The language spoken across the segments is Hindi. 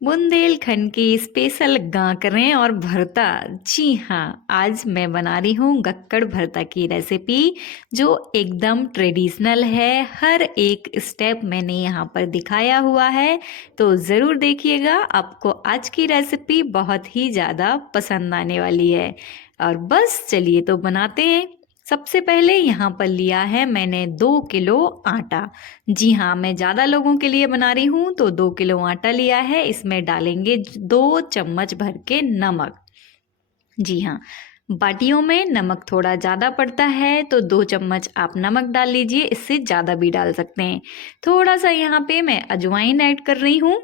बुंदेलखंड की स्पेशल गांकरें और भरता। जी हाँ, आज मैं बना रही हूँ गक्कड़ भरता की रेसिपी जो एकदम ट्रेडिशनल है। हर एक स्टेप मैंने यहाँ पर दिखाया हुआ है, तो ज़रूर देखिएगा। आपको आज की रेसिपी बहुत ही ज़्यादा पसंद आने वाली है। और बस चलिए तो बनाते हैं। सबसे पहले यहाँ पर लिया है मैंने 2 किलो आटा। जी हाँ, मैं ज़्यादा लोगों के लिए बना रही हूँ तो 2 किलो आटा लिया है। इसमें डालेंगे 2 चम्मच भर के नमक। जी हाँ, बाटियों में नमक थोड़ा ज़्यादा पड़ता है तो 2 चम्मच आप नमक डाल लीजिए, इससे ज़्यादा भी डाल सकते हैं। थोड़ा सा यहाँ पे मैं अजवाइन ऐड कर रही हूँ।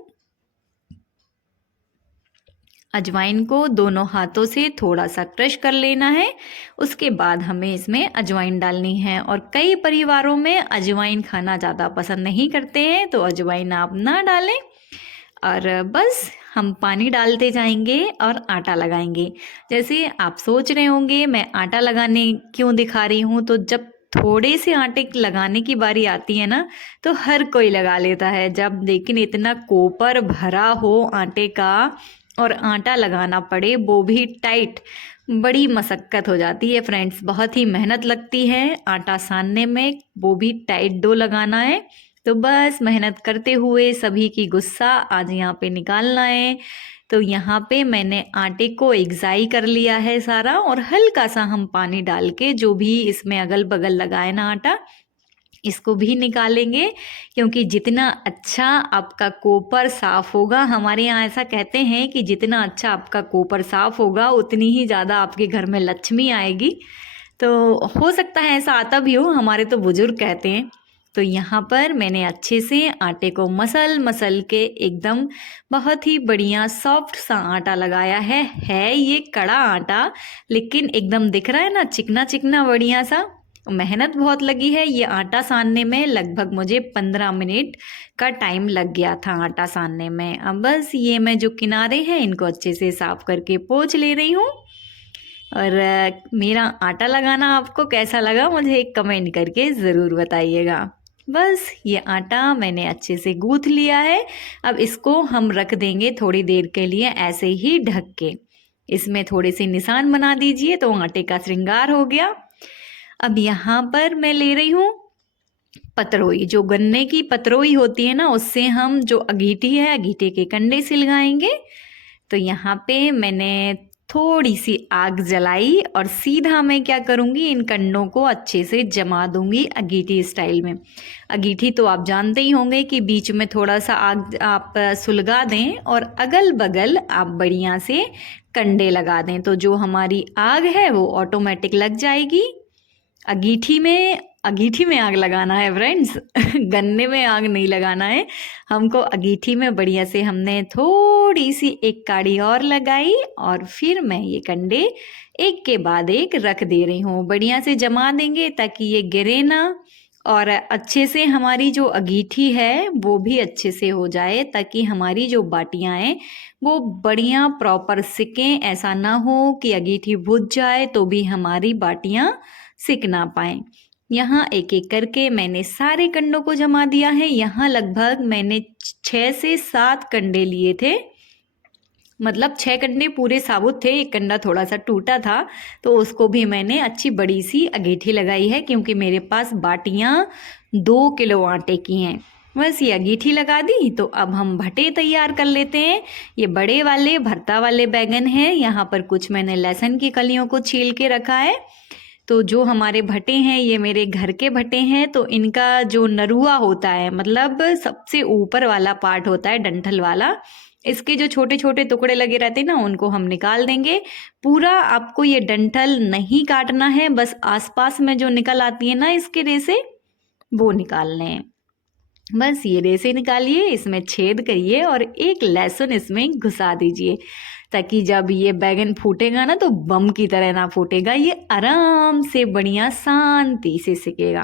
अजवाइन को दोनों हाथों से थोड़ा सा क्रश कर लेना है। उसके बाद हमें इसमें अजवाइन डालनी है। और कई परिवारों में अजवाइन खाना ज़्यादा पसंद नहीं करते हैं तो अजवाइन आप ना डालें। और बस हम पानी डालते जाएंगे और आटा लगाएंगे। जैसे आप सोच रहे होंगे मैं आटा लगाने क्यों दिखा रही हूँ, तो जब थोड़े से आटे लगाने की बारी आती है ना तो हर कोई लगा लेता है। जब लेकिन इतना कोपर भरा हो आटे का और आटा लगाना पड़े वो भी टाइट, बड़ी मशक्क़त हो जाती है फ्रेंड्स। बहुत ही मेहनत लगती है आटा सानने में, वो भी टाइट डो लगाना है। तो बस मेहनत करते हुए सभी की गुस्सा आज यहाँ पे निकालना है। तो यहाँ पे मैंने आटे को एकजाई कर लिया है सारा, और हल्का सा हम पानी डाल के जो भी इसमें अगल बगल लगाए ना आटा, इसको भी निकालेंगे। क्योंकि जितना अच्छा आपका कोपर साफ होगा, हमारे यहाँ ऐसा कहते हैं कि जितना अच्छा आपका कोपर साफ होगा उतनी ही ज़्यादा आपके घर में लक्ष्मी आएगी। तो हो सकता है ऐसा आता भी हो, हमारे तो बुजुर्ग कहते हैं। तो यहाँ पर मैंने अच्छे से आटे को मसल मसल के एकदम बहुत ही बढ़िया सॉफ्ट सा आटा लगाया है ये कड़ा आटा, लेकिन एकदम दिख रहा है ना चिकना चिकना बढ़िया सा। मेहनत बहुत लगी है ये आटा सानने में, लगभग मुझे 15 मिनट का टाइम लग गया था आटा सानने में। अब बस ये मैं जो किनारे हैं इनको अच्छे से साफ करके पोंछ ले रही हूँ। और मेरा आटा लगाना आपको कैसा लगा मुझे एक कमेंट करके ज़रूर बताइएगा। बस ये आटा मैंने अच्छे से गूँथ लिया है। अब इसको हम रख देंगे थोड़ी देर के लिए ऐसे ही ढक के। इसमें थोड़े से निशान बना दीजिए तो आटे का श्रृंगार हो गया। अब यहाँ पर मैं ले रही हूँ पतरोई, जो गन्ने की पतरोई होती है ना, उससे हम जो अगीठी है अगीठे के कंडे सिलगाएंगे। तो यहाँ पे मैंने थोड़ी सी आग जलाई और सीधा मैं क्या करूँगी, इन कंडों को अच्छे से जमा दूंगी अगीठी स्टाइल में। अगीठी तो आप जानते ही होंगे कि बीच में थोड़ा सा आग आप सुलगा दें और अगल बगल आप बढ़िया से कंडे लगा दें, तो जो हमारी आग है वो ऑटोमेटिक लग जाएगी। अगीठी में आग लगाना है फ्रेंड्स गन्ने में आग नहीं लगाना है हमको। अगीठी में बढ़िया से हमने थोड़ी सी एक काड़ी और लगाई और फिर मैं ये कंडे एक के बाद एक रख दे रही हूँ। बढ़िया से जमा देंगे ताकि ये गिरे ना, और अच्छे से हमारी जो अगीठी है वो भी अच्छे से हो जाए, ताकि हमारी जो बाटियां हैं वो बढ़िया प्रॉपर सिकें। ऐसा ना हो कि अगीठी भुज जाए तो भी हमारी बाटियां सिक ना पाए। यहाँ एक एक करके मैंने सारे कंडों को जमा दिया है। यहाँ लगभग मैंने 6 से 7 कंडे लिए थे, मतलब 6 कंडे पूरे साबुत थे, एक कंडा थोड़ा सा टूटा था तो उसको भी मैंने अच्छी बड़ी सी अगेठी लगाई है, क्योंकि मेरे पास बाटियां 2 किलो आटे की हैं। बस ये अगीठी लगा दी। तो अब हम भटे तैयार कर लेते हैं। ये बड़े वाले भरता वाले बैगन हैं। यहाँ पर कुछ मैंने लहसुन की कलियों को छील के रखा है। तो जो हमारे भटे हैं ये मेरे घर के भटे हैं, तो इनका जो नरुआ होता है, मतलब सबसे ऊपर वाला पार्ट होता है डंठल वाला, इसके जो छोटे छोटे टुकड़े लगे रहते हैं ना उनको हम निकाल देंगे। पूरा आपको ये डंठल नहीं काटना है, बस आसपास में जो निकल आती है ना इसके रेसे, वो निकालने हैं। बस ये रेसे निकालिए, इसमें छेद करिए और एक लहसुन इसमें घुसा दीजिए, ताकि जब ये बैगन फूटेगा ना तो बम की तरह ना फूटेगा, ये आराम से बढ़िया शांति से सिकेगा।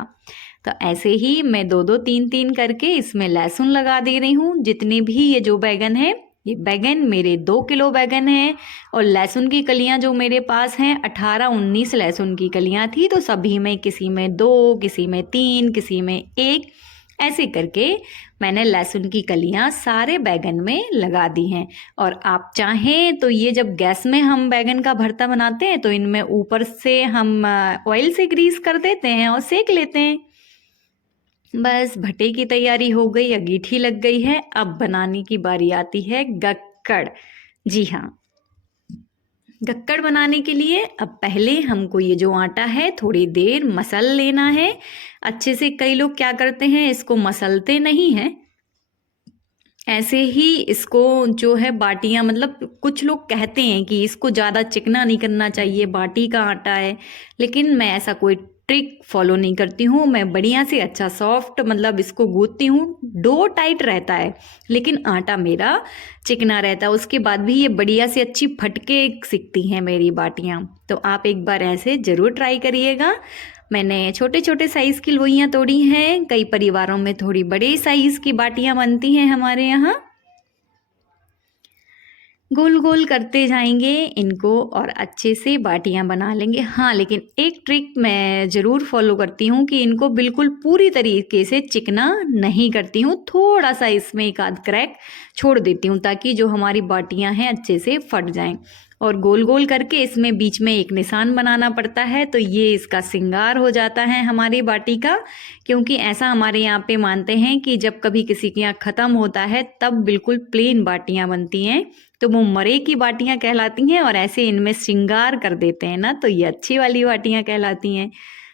तो ऐसे ही मैं 2-2 3-3 करके इसमें लहसुन लगा दे रही हूँ। जितने भी ये जो बैगन है, ये बैगन मेरे 2 किलो बैगन है, और लहसुन की कलियां जो मेरे पास हैं 18-19 लहसुन की कलियां थी, तो सभी में किसी में 2, किसी में 3, किसी में 1, ऐसे करके मैंने लहसुन की कलियां सारे बैगन में लगा दी हैं। और आप चाहें तो ये जब गैस में हम बैगन का भरता बनाते हैं तो इनमें ऊपर से हम ऑयल से ग्रीस कर देते हैं और सेक लेते हैं। बस भटे की तैयारी हो गई, अंगीठी लग गई है। अब बनाने की बारी आती है गक्कड़। जी हाँ, गक्कड़ बनाने के लिए अब पहले हमको ये जो आटा है थोड़ी देर मसल लेना है अच्छे से। कई लोग क्या करते हैं, इसको मसलते नहीं हैं, ऐसे ही इसको जो है बाटियां, मतलब कुछ लोग कहते हैं कि इसको ज़्यादा चिकना नहीं करना चाहिए, बाटी का आटा है, लेकिन मैं ऐसा कोई ट्रिक फॉलो नहीं करती हूँ। मैं बढ़िया से अच्छा सॉफ्ट मतलब इसको गूंथती हूँ। डो टाइट रहता है लेकिन आटा मेरा चिकना रहता है। उसके बाद भी ये बढ़िया से अच्छी फटके सीखती हैं मेरी बाटियाँ। तो आप एक बार ऐसे ज़रूर ट्राई करिएगा। मैंने छोटे छोटे साइज़ की लोइयाँ तोड़ी हैं। कई परिवारों में थोड़ी बड़े साइज़ की बाटियाँ बनती हैं हमारे यहाँ। गोल गोल करते जाएंगे इनको और अच्छे से बाटियां बना लेंगे। हाँ, लेकिन एक ट्रिक मैं ज़रूर फॉलो करती हूँ कि इनको बिल्कुल पूरी तरीके से चिकना नहीं करती हूँ, थोड़ा सा इसमें एक आध क्रैक छोड़ देती हूँ ताकि जो हमारी बाटियां हैं अच्छे से फट जाएं। और गोल गोल करके इसमें बीच में एक निशान बनाना पड़ता है, तो ये इसका श्रृंगार हो जाता है हमारी बाटी का। क्योंकि ऐसा हमारे यहाँ पे मानते हैं कि जब कभी किसी के यहाँ ख़त्म होता है तब बिल्कुल प्लेन बाटियां बनती हैं, तो वो मरे की बाटियां कहलाती हैं। और ऐसे इनमें श्रृंगार कर देते हैं ना, तो ये अच्छी वाली बाटियां कहलाती हैं।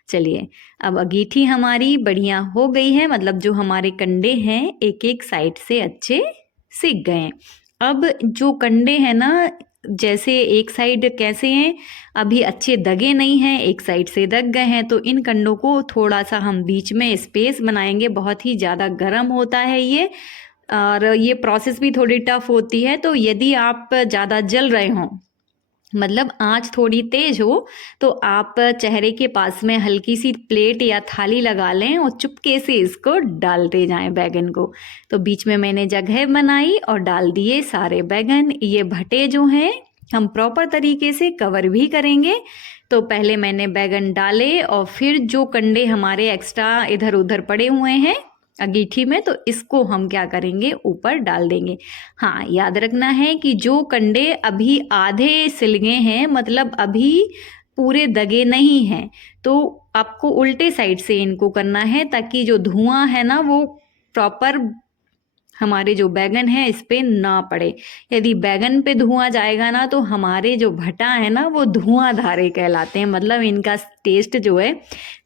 चलिए, अब अंगीठी हमारी बढ़िया हो गई है, मतलब जो हमारे कंडे हैं एक एक साइड से अच्छे सिक गए हैं। अब जो कंडे हैं ना, जैसे एक साइड कैसे हैं, अभी अच्छे दगे नहीं हैं, एक साइड से दग गए हैं, तो इन कंडों को थोड़ा सा हम बीच में स्पेस बनाएंगे। बहुत ही ज़्यादा गर्म होता है ये, और ये प्रोसेस भी थोड़ी टफ होती है। तो यदि आप ज़्यादा जल रहे हों, मतलब आंच थोड़ी तेज हो, तो आप चेहरे के पास में हल्की सी प्लेट या थाली लगा लें और चुपके से इसको डालते जाएं बैगन को। तो बीच में मैंने जगह बनाई और डाल दिए सारे बैगन। ये भटे जो हैं हम प्रॉपर तरीके से कवर भी करेंगे। तो पहले मैंने बैगन डाले और फिर जो कंडे हमारे एक्स्ट्रा इधर उधर पड़े हुए हैं अंगीठी में, तो इसको हम क्या करेंगे, ऊपर डाल देंगे। हाँ, याद रखना है कि जो कंडे अभी आधे सिलगे हैं, मतलब अभी पूरे दगे नहीं हैं, तो आपको उल्टे साइड से इनको करना है ताकि जो धुआं है ना वो प्रॉपर हमारे जो बैगन है इस पे ना पड़े। यदि बैगन पे धुआं जाएगा ना तो हमारे जो भटा है ना वो धुआंधारे कहलाते हैं, मतलब इनका टेस्ट जो है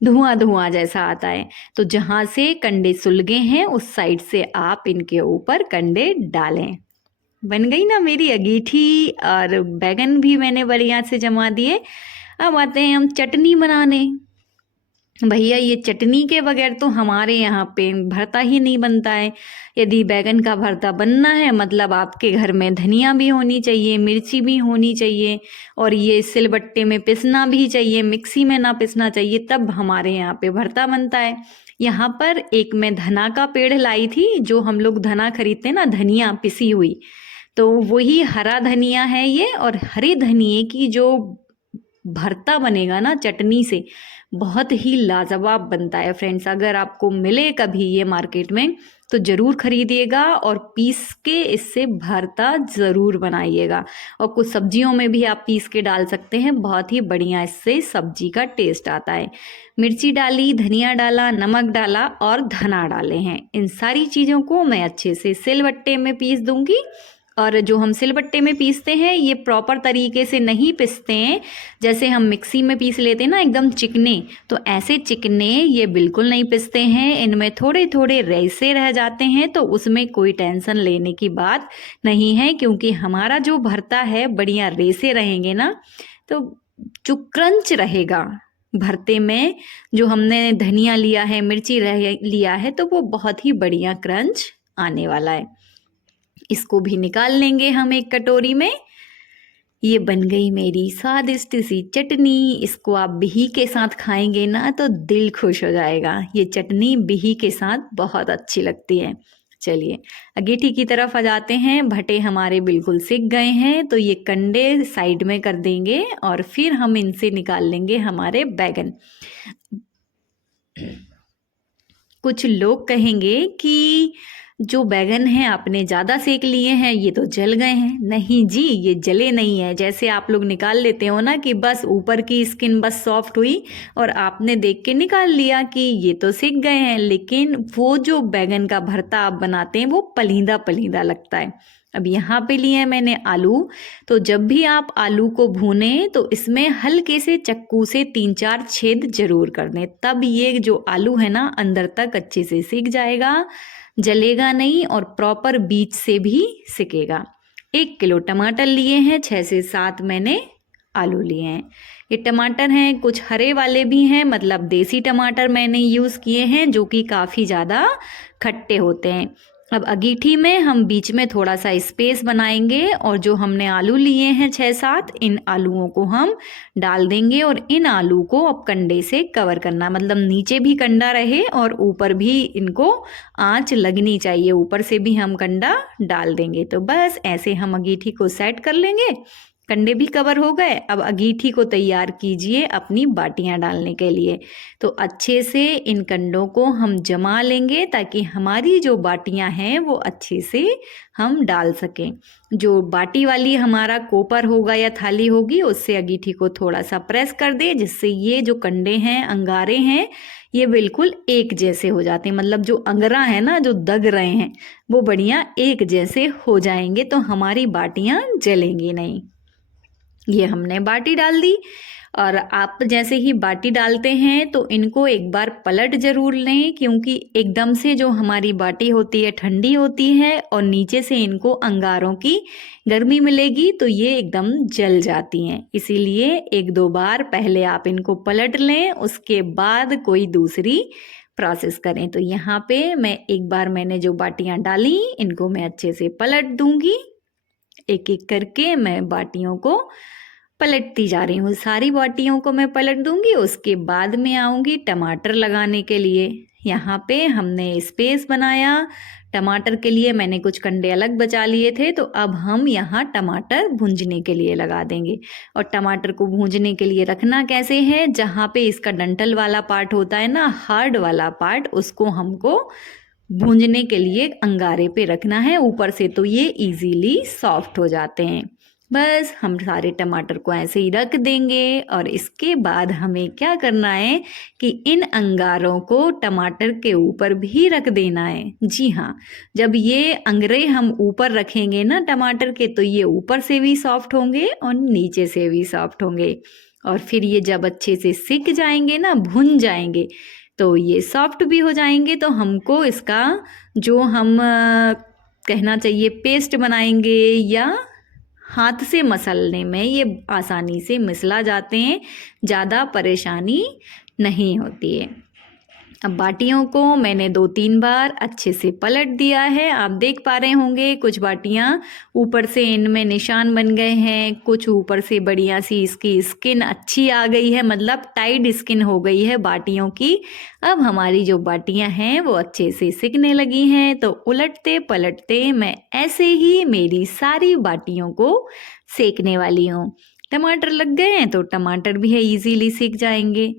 धुआं धुआं जैसा आता है। तो जहाँ से कंडे सुलगे हैं उस साइड से आप इनके ऊपर कंडे डालें। बन गई ना मेरी अंगीठी, और बैगन भी मैंने बढ़िया से जमा दिए। अब आते हैं हम चटनी बनाने। भैया, ये चटनी के बगैर तो हमारे यहाँ पे भरता ही नहीं बनता है। यदि बैगन का भरता बनना है मतलब आपके घर में धनिया भी होनी चाहिए, मिर्ची भी होनी चाहिए, और ये सिलबट्टे में पिसना भी चाहिए, मिक्सी में ना पिसना चाहिए, तब हमारे यहाँ पे भरता बनता है। यहाँ पर एक मैं धना का पेड़ लाई थी, जो हम लोग धना खरीदते हैं ना, धनिया पिसी हुई, तो वही हरा धनिया है ये। और हरे धनिए की जो भरता बनेगा ना चटनी से, बहुत ही लाजवाब बनता है फ्रेंड्स। अगर आपको मिले कभी ये मार्केट में तो ज़रूर खरीदिएगा और पीस के इससे भरता ज़रूर बनाइएगा। और कुछ सब्जियों में भी आप पीस के डाल सकते हैं, बहुत ही बढ़िया इससे सब्जी का टेस्ट आता है। मिर्ची डाली, धनिया डाला, नमक डाला और धना डाले हैं। इन सारी चीज़ों को मैं अच्छे से सिलबट्टे में पीस दूंगी। और जो हम सिलबट्टे में पीसते हैं ये प्रॉपर तरीके से नहीं पीसते हैं, जैसे हम मिक्सी में पीस लेते हैं ना एकदम चिकने, तो ऐसे चिकने ये बिल्कुल नहीं पीसते हैं। इनमें थोड़े थोड़े रेसे रह जाते हैं, तो उसमें कोई टेंशन लेने की बात नहीं है, क्योंकि हमारा जो भरता है बढ़िया रेसे रहेंगे ना, तो जो क्रंच रहेगा भरते में, जो हमने धनिया लिया है, मिर्ची लिया है, तो वो बहुत ही बढ़िया क्रंच आने वाला है। इसको भी निकाल लेंगे हम एक कटोरी में। ये बन गई मेरी स्वादिष्ट सी चटनी। इसको आप बिही के साथ खाएंगे ना तो दिल खुश हो जाएगा। ये चटनी बिही के साथ बहुत अच्छी लगती है। चलिए अंगीठी की तरफ आ जाते हैं। भटे हमारे बिल्कुल सिक गए हैं, तो ये कंडे साइड में कर देंगे और फिर हम इनसे निकाल लेंगे हमारे बैगन। कुछ लोग कहेंगे कि जो बैगन हैं आपने ज़्यादा सेक लिए हैं, ये तो जल गए हैं। नहीं जी, ये जले नहीं है। जैसे आप लोग निकाल लेते हो ना कि बस ऊपर की स्किन बस सॉफ्ट हुई और आपने देख के निकाल लिया कि ये तो सेक गए हैं, लेकिन वो जो बैगन का भरता आप बनाते हैं वो पलींदा पलींदा लगता है। अब यहाँ पे लिए हैं मैंने आलू। तो जब भी आप आलू को भूनें तो इसमें हल्के से चक्कू से 3-4 छेद जरूर कर दें, तब ये जो आलू है ना अंदर तक अच्छे से सिक जाएगा, जलेगा नहीं और प्रॉपर बीच से भी सिकेगा। 1 किलो टमाटर लिए हैं, 6 से 7 मैंने आलू लिए हैं। ये टमाटर हैं, कुछ हरे वाले भी हैं, मतलब देसी टमाटर मैंने यूज़ किए हैं जो कि काफ़ी ज़्यादा खट्टे होते हैं। अब अगीठी में हम बीच में थोड़ा सा स्पेस बनाएंगे और जो हमने आलू लिए हैं 6-7, इन आलूओं को हम डाल देंगे और इन आलू को अब कंडे से कवर करना, मतलब नीचे भी कंडा रहे और ऊपर भी इनको आंच लगनी चाहिए, ऊपर से भी हम कंडा डाल देंगे। तो बस ऐसे हम अगीठी को सेट कर लेंगे, कंडे भी कवर हो गए। अब अगीठी को तैयार कीजिए अपनी बाटियां डालने के लिए। तो अच्छे से इन कंडों को हम जमा लेंगे ताकि हमारी जो बाटियां हैं वो अच्छे से हम डाल सकें। जो बाटी वाली हमारा कोपर होगा या थाली होगी उससे अगीठी को थोड़ा सा प्रेस कर दे, जिससे ये जो कंडे हैं, अंगारे हैं, ये बिल्कुल एक जैसे हो जाते हैं। मतलब जो अंगरा है ना, जो दग रहे हैं, वो बढ़िया एक जैसे हो जाएंगे, तो हमारी बाटियां जलेंगी नहीं। ये हमने बाटी डाल दी और आप जैसे ही बाटी डालते हैं तो इनको एक बार पलट जरूर लें, क्योंकि एकदम से जो हमारी बाटी होती है ठंडी होती है और नीचे से इनको अंगारों की गर्मी मिलेगी तो ये एकदम जल जाती हैं। इसीलिए 1-2 बार पहले आप इनको पलट लें, उसके बाद कोई दूसरी प्रोसेस करें। तो यहाँ पे मैं एक बार मैंने जो बाटियां डाली इनको मैं अच्छे से पलट दूंगी। एक एक करके मैं बाटियों को पलटती जा रही हूँ, सारी बाटियों को मैं पलट दूंगी। उसके बाद में आऊंगी टमाटर लगाने के लिए। यहाँ पे हमने स्पेस बनाया, टमाटर के लिए मैंने कुछ कंडे अलग बचा लिए थे, तो अब हम यहाँ टमाटर भूंजने के लिए लगा देंगे। और टमाटर को भूंजने के लिए रखना कैसे है, जहाँ पे इसका डंठल वाला पार्ट होता है ना, हार्ड वाला पार्ट, उसको हमको भूंजने के लिए अंगारे पे रखना है, ऊपर से तो ये इजीली सॉफ्ट हो जाते हैं। बस हम सारे टमाटर को ऐसे ही रख देंगे और इसके बाद हमें क्या करना है कि इन अंगारों को टमाटर के ऊपर भी रख देना है। जी हाँ, जब ये अंगरे हम ऊपर रखेंगे ना टमाटर के, तो ये ऊपर से भी सॉफ्ट होंगे और नीचे से भी सॉफ्ट होंगे। और फिर ये जब अच्छे से सिक जाएंगे ना, भुन जाएंगे, तो ये सॉफ्ट भी हो जाएंगे। तो हमको इसका जो हम कहना चाहिए पेस्ट बनाएंगे या हाथ से मसलने में ये आसानी से मिसला जाते हैं, ज़्यादा परेशानी नहीं होती है। अब बाटियों को मैंने 2-3 बार अच्छे से पलट दिया है। आप देख पा रहे होंगे कुछ बाटियां ऊपर से इनमें निशान बन गए हैं, कुछ ऊपर से बढ़िया सी इसकी स्किन अच्छी आ गई है, मतलब टाइट स्किन हो गई है बाटियों की। अब हमारी जो बाटियां हैं वो अच्छे से सिकने लगी हैं। तो उलटते पलटते मैं ऐसे ही मेरी सारी बाटियों को सेकने वाली हूँ। टमाटर लग गए हैं तो टमाटर भी है इजीली सिक जाएंगे।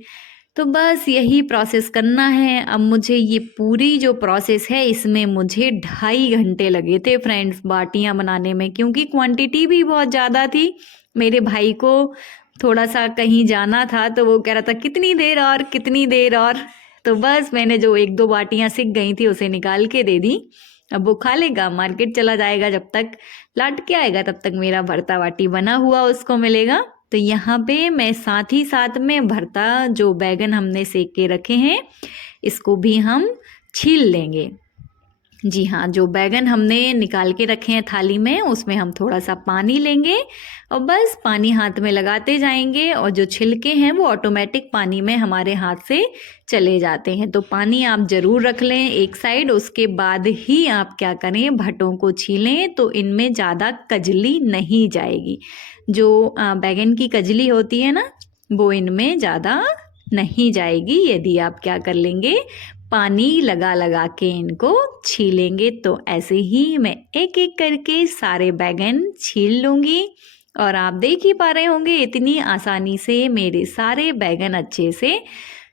तो बस यही प्रोसेस करना है। अब मुझे ये पूरी जो प्रोसेस है इसमें मुझे 2.5 घंटे लगे थे फ्रेंड्स बाटियां बनाने में, क्योंकि क्वांटिटी भी बहुत ज़्यादा थी। मेरे भाई को थोड़ा सा कहीं जाना था तो वो कह रहा था कितनी देर और कितनी देर और, तो बस मैंने जो 1-2 बाटियां सिक गई थी उसे निकाल के दे दी। अब वो खा लेगा, मार्केट चला जाएगा, जब तक लौट के आएगा तब तक मेरा भरता बाटी बना हुआ उसको मिलेगा। तो यहाँ पे मैं साथ ही साथ में भरता जो बैगन हमने सेक के रखे हैं इसको भी हम छील लेंगे। जी हाँ, जो बैगन हमने निकाल के रखे हैं थाली में उसमें हम थोड़ा सा पानी लेंगे और बस पानी हाथ में लगाते जाएंगे और जो छिलके हैं वो ऑटोमेटिक पानी में हमारे हाथ से चले जाते हैं। तो पानी आप ज़रूर रख लें एक साइड, उसके बाद ही आप क्या करें भटों को छीलें तो इनमें ज़्यादा कजली नहीं जाएगी। जो बैगन की कजली होती है ना वो इनमें ज़्यादा नहीं जाएगी यदि आप क्या कर लेंगे पानी लगा लगा के इनको छीलेंगे। तो ऐसे ही मैं एक एक करके सारे बैगन छील लूँगी और आप देख ही पा रहे होंगे इतनी आसानी से मेरे सारे बैगन अच्छे से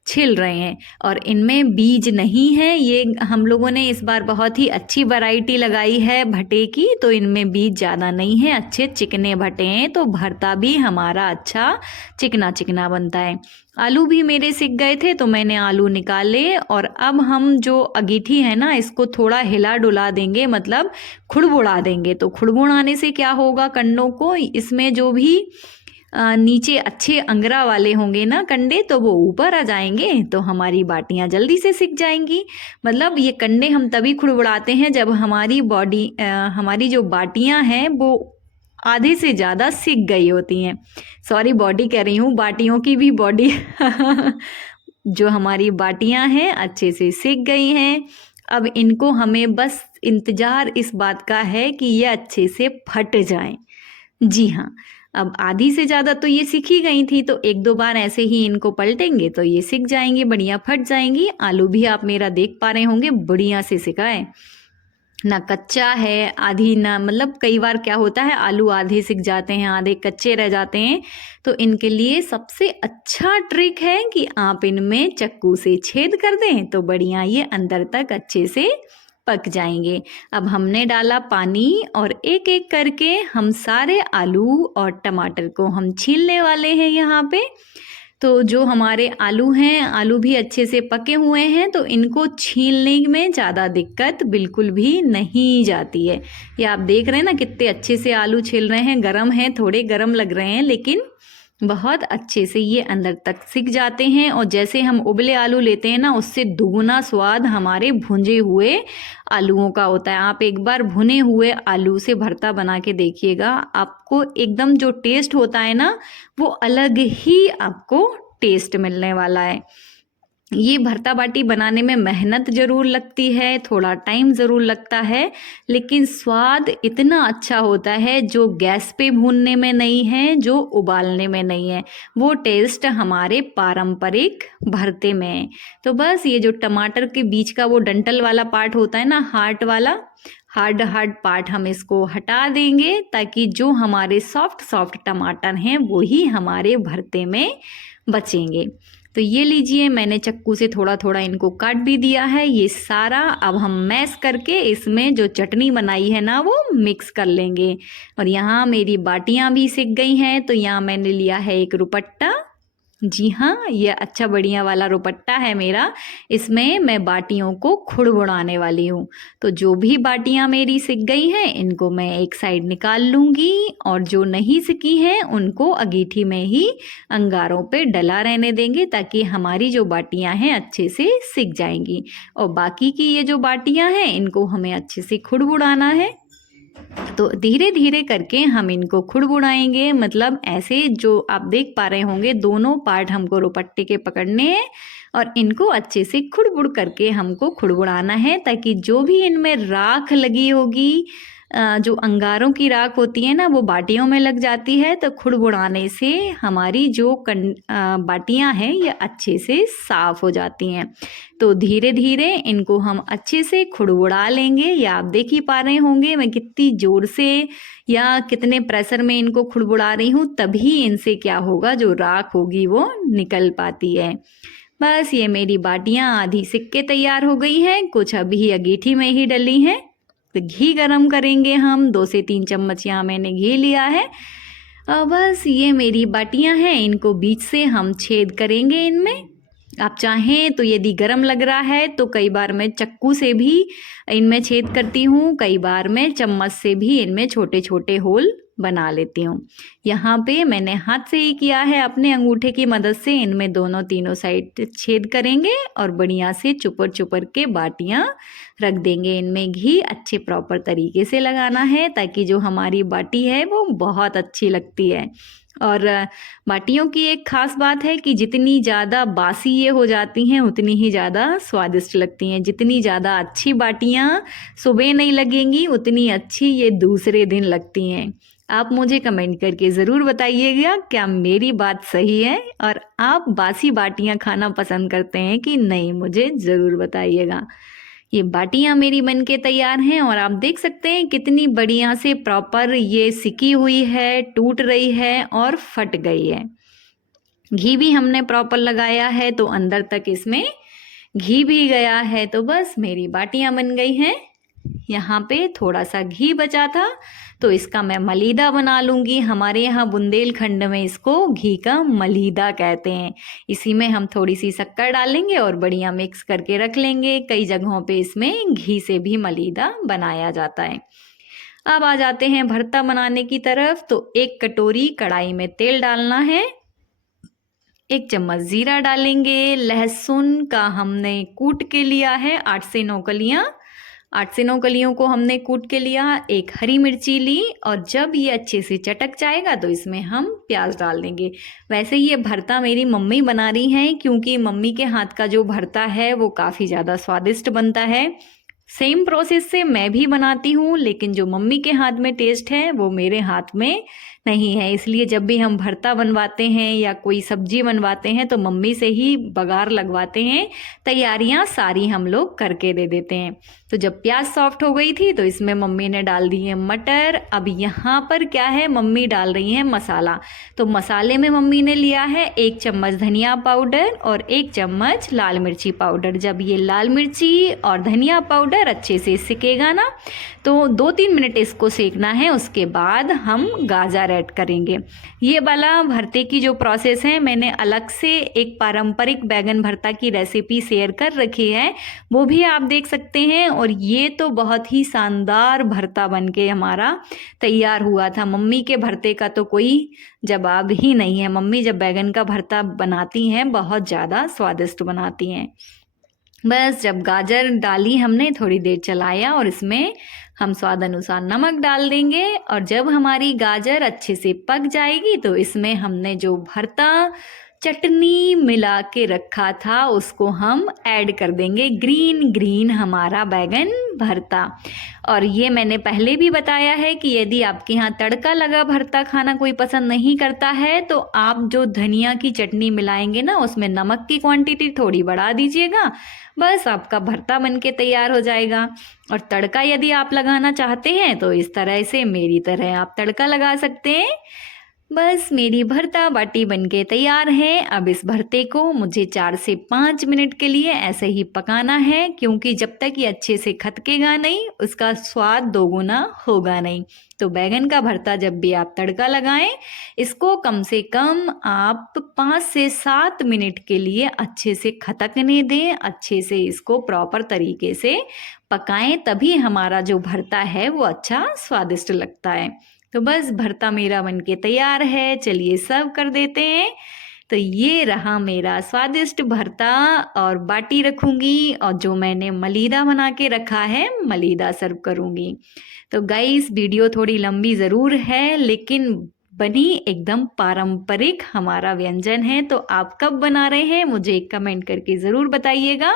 छिल रहे हैं और इनमें बीज नहीं है। ये हम लोगों ने इस बार बहुत ही अच्छी वैरायटी लगाई है भटे की, तो इनमें बीज ज़्यादा नहीं है, अच्छे चिकने भटे हैं, तो भरता भी हमारा अच्छा चिकना चिकना बनता है। आलू भी मेरे सिक गए थे तो मैंने आलू निकाले और अब हम जो अगीठी है ना इसको थोड़ा हिला डुला देंगे, मतलब खुड़बुड़ा देंगे। तो खुड़बुड़ाने से क्या होगा, कंडों को इसमें जो भी नीचे अच्छे अंगरा वाले होंगे ना कंडे, तो वो ऊपर आ जाएंगे, तो हमारी बाटियां जल्दी से सिक जाएंगी। मतलब ये कंडे हम तभी खुड़बुड़ाते हैं जब हमारी जो बाटियां हैं वो आधे से ज़्यादा सिक गई होती हैं। सॉरी, बॉडी कह रही हूँ, बाटियों की भी बॉडी जो हमारी बाटियां हैं अच्छे से सिक गई हैं। अब इनको हमें बस इंतज़ार इस बात का है कि ये अच्छे से फट जाएं। जी हाँ, अब आधी से ज़्यादा तो ये सिक ही गई थी, तो एक दो बार ऐसे ही इनको पलटेंगे तो ये सिक जाएंगी, बढ़िया फट जाएंगी। आलू भी आप मेरा देख पा रहे होंगे बढ़िया से सिका है, ना कच्चा है आधी ना, मतलब कई बार क्या होता है आलू आधे सिक जाते हैं आधे कच्चे रह जाते हैं। तो इनके लिए सबसे अच्छा ट्रिक है कि आप इनमें चक्कू से छेद कर दें तो बढ़िया ये अंदर तक अच्छे से पक जाएंगे। अब हमने डाला पानी और एक एक करके हम सारे आलू और टमाटर को हम छीलने वाले हैं यहाँ पे। तो जो हमारे आलू हैं, आलू भी अच्छे से पके हुए हैं, तो इनको छीलने में ज़्यादा दिक्कत बिल्कुल भी नहीं जाती है। ये आप देख रहे हैं ना कितने अच्छे से आलू छिल रहे हैं, गरम हैं, थोड़े गरम लग रहे हैं लेकिन बहुत अच्छे से ये अंदर तक सिक जाते हैं। और जैसे हम उबले आलू लेते हैं ना उससे दुगना स्वाद हमारे भुंजे हुए आलूओं का होता है। आप एक बार भुने हुए आलू से भरता बना के देखिएगा, आपको एकदम जो टेस्ट होता है ना वो अलग ही आपको टेस्ट मिलने वाला है। ये भरता बाटी बनाने में मेहनत ज़रूर लगती है, थोड़ा टाइम ज़रूर लगता है, लेकिन स्वाद इतना अच्छा होता है जो गैस पे भूनने में नहीं है, जो उबालने में नहीं है, वो टेस्ट हमारे पारंपरिक भरते में है। तो बस ये जो टमाटर के बीच का वो डंठल वाला पार्ट होता है ना, हार्ड वाला, हार्ड पार्ट हम इसको हटा देंगे ताकि जो हमारे सॉफ्ट सॉफ्ट टमाटर हैं वो ही हमारे भरते में बचेंगे। तो ये लीजिए, मैंने चक्कू से थोड़ा थोड़ा इनको काट भी दिया है ये सारा। अब हम मैश करके इसमें जो चटनी बनाई है ना वो मिक्स कर लेंगे। और यहाँ मेरी बाटियाँ भी सिक गई हैं, तो यहाँ मैंने लिया है एक रुपट्टा। जी हाँ, ये अच्छा बढ़िया वाला रुपट्टा है मेरा, इसमें मैं बाटियों को खुड़बुड़ाने वाली हूँ। तो जो भी बाटियाँ मेरी सिक गई हैं इनको मैं एक साइड निकाल लूँगी और जो नहीं सिकी हैं उनको अगीठी में ही अंगारों पे डला रहने देंगे ताकि हमारी जो बाटियाँ हैं अच्छे से सिक जाएंगी। और बाकी की ये जो बाटियाँ हैं इनको हमें अच्छे से खुड़बुड़ाना है। तो धीरे धीरे करके हम इनको खुड़बुड़ाएंगे, मतलब ऐसे जो आप देख पा रहे होंगे दोनों पार्ट हमको रुपट्टे के पकड़ने हैं और इनको अच्छे से खुड़बुड़ करके हमको खुड़बुड़ाना है ताकि जो भी इनमें राख लगी होगी, जो अंगारों की राख होती है ना वो बाटियों में लग जाती है, तो खुड़बुड़ाने से हमारी जो बाटियां हैं ये अच्छे से साफ हो जाती हैं। तो धीरे धीरे इनको हम अच्छे से खुड़बुड़ा लेंगे। या आप देख ही पा रहे होंगे मैं कितनी ज़ोर से या कितने प्रेशर में इनको खुड़बुड़ा रही हूँ, तभी इनसे क्या होगा, जो राख होगी वो निकल पाती है। बस ये मेरी बाटियां आधी सिक के तैयार हो गई हैं, कुछ अभी अगीठी में ही डली हैं। तो घी गरम करेंगे हम, 2 से 3 चम्मच यहाँ मैंने घी लिया है। बस ये मेरी बाटियां हैं, इनको बीच से हम छेद करेंगे इनमें। आप चाहें तो यदि गरम लग रहा है तो कई बार मैं चक्कू से भी इनमें छेद करती हूँ, कई बार मैं चम्मच से भी इनमें छोटे छोटे होल बना लेती हूँ। यहाँ पे मैंने हाथ से ही किया है, अपने अंगूठे की मदद से इनमें दोनों तीनों साइड छेद करेंगे और बढ़िया से चुपर चुपर के बाटियाँ रख देंगे। इनमें घी अच्छे प्रॉपर तरीके से लगाना है ताकि जो हमारी बाटी है वो बहुत अच्छी लगती है। और बाटियों की एक ख़ास बात है कि जितनी ज़्यादा बासी ये हो जाती हैं उतनी ही ज़्यादा स्वादिष्ट लगती हैं। जितनी ज़्यादा अच्छी बाटियाँ सुबह नहीं लगेंगी उतनी अच्छी ये दूसरे दिन लगती हैं। आप मुझे कमेंट करके ज़रूर बताइएगा क्या मेरी बात सही है और आप बासी बाटियाँ खाना पसंद करते हैं कि नहीं, मुझे ज़रूर बताइएगा। ये बाटियाँ मेरी बनके तैयार हैं और आप देख सकते हैं कितनी बढ़िया से प्रॉपर ये सिकी हुई है, टूट रही है और फट गई है। घी भी हमने प्रॉपर लगाया है तो अंदर तक इसमें घी भी गया है। तो बस मेरी बाटियां बन गई हैं। यहाँ पे थोड़ा सा घी बचा था तो इसका मैं मलीदा बना लूँगी। हमारे यहाँ बुंदेलखंड में इसको घी का मलीदा कहते हैं। इसी में हम थोड़ी सी शक्कर डालेंगे और बढ़िया मिक्स करके रख लेंगे। कई जगहों पे इसमें घी से भी मलीदा बनाया जाता है। अब आ जाते हैं भरता बनाने की तरफ। तो 1 कटोरी कढ़ाई में तेल डालना है, 1 चम्मच जीरा डालेंगे, लहसुन का हमने कूट के लिया है 8 से 9 कलियां, 8 से 9 कलियों को हमने कूट के लिया। 1 हरी मिर्ची ली और जब ये अच्छे से चटक जाएगा तो इसमें हम प्याज डाल देंगे। वैसे ये भरता मेरी मम्मी बना रही हैं क्योंकि मम्मी के हाथ का जो भरता है वो काफ़ी ज़्यादा स्वादिष्ट बनता है। सेम प्रोसेस से मैं भी बनाती हूँ लेकिन जो मम्मी के हाथ में टेस्ट है वो मेरे हाथ में नहीं है। इसलिए जब भी हम भरता बनवाते हैं या कोई सब्जी बनवाते हैं तो मम्मी से ही बघार लगवाते हैं, तैयारियां सारी हम लोग करके दे देते हैं। तो जब प्याज सॉफ्ट हो गई थी तो इसमें मम्मी ने डाल दी है मटर। अब यहाँ पर क्या है, मम्मी डाल रही है मसाला। तो मसाले में मम्मी ने लिया है 1 चम्मच धनिया पाउडर और 1 चम्मच लाल मिर्ची पाउडर। जब ये लाल मिर्ची और धनिया पाउडर अच्छे से सिकेगा ना तो 2-3 मिनट इसको सेकना है। उसके बाद हम गाजर ऐड करेंगे। ये वाला भरते की जो प्रोसेस है मैंने अलग से एक पारंपरिक बैगन भरता की रेसिपी शेयर कर रखी है, वो भी आप देख सकते हैं। और ये तो बहुत ही शानदार भरता बनके हमारा तैयार हुआ था। मम्मी के भरते का तो कोई जवाब ही नहीं है। मम्मी जब बैगन का भरता बनाती हैं बहुत ज़्यादा स्वादिष्ट बनाती हैं। बस जब गाजर डाली हमने, थोड़ी देर चलाया और इसमें हम स्वाद अनुसार नमक डाल देंगे। और जब हमारी गाजर अच्छे से पक जाएगी तो इसमें हमने जो भरता चटनी मिला के रखा था उसको हम ऐड कर देंगे। ग्रीन ग्रीन हमारा बैगन भरता। और ये मैंने पहले भी बताया है कि यदि आपके यहाँ तड़का लगा भरता खाना कोई पसंद नहीं करता है तो आप जो धनिया की चटनी मिलाएंगे ना उसमें नमक की क्वांटिटी थोड़ी बढ़ा दीजिएगा, बस आपका भरता बनके तैयार हो जाएगा। और तड़का यदि आप लगाना चाहते हैं तो इस तरह से मेरी तरह आप तड़का लगा सकते हैं। बस मेरी भरता बाटी बनके तैयार है। अब इस भरते को मुझे 4 से 5 मिनट के लिए ऐसे ही पकाना है क्योंकि जब तक ये अच्छे से खदकेगा नहीं उसका स्वाद दोगुना होगा नहीं। तो बैगन का भरता जब भी आप तड़का लगाएं इसको कम से कम आप 5 से 7 मिनट के लिए अच्छे से खदकने दें, अच्छे से इसको प्रॉपर तरीके से पकाएं, तभी हमारा जो भरता है वो अच्छा स्वादिष्ट लगता है। तो बस भरता मेरा बनके तैयार है, चलिए सर्व कर देते हैं। तो ये रहा मेरा स्वादिष्ट भरता और बाटी रखूंगी और जो मैंने मलीदा बना के रखा है मलीदा सर्व करूंगी। तो गाइस वीडियो थोड़ी लंबी ज़रूर है लेकिन बनी एकदम पारंपरिक हमारा व्यंजन है। तो आप कब बना रहे हैं मुझे कमेंट करके ज़रूर बताइएगा।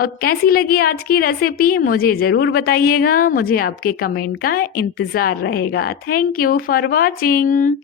और कैसी लगी आज की रेसिपी मुझे ज़रूर बताइएगा। मुझे आपके कमेंट का इंतज़ार रहेगा। Thank you for watching.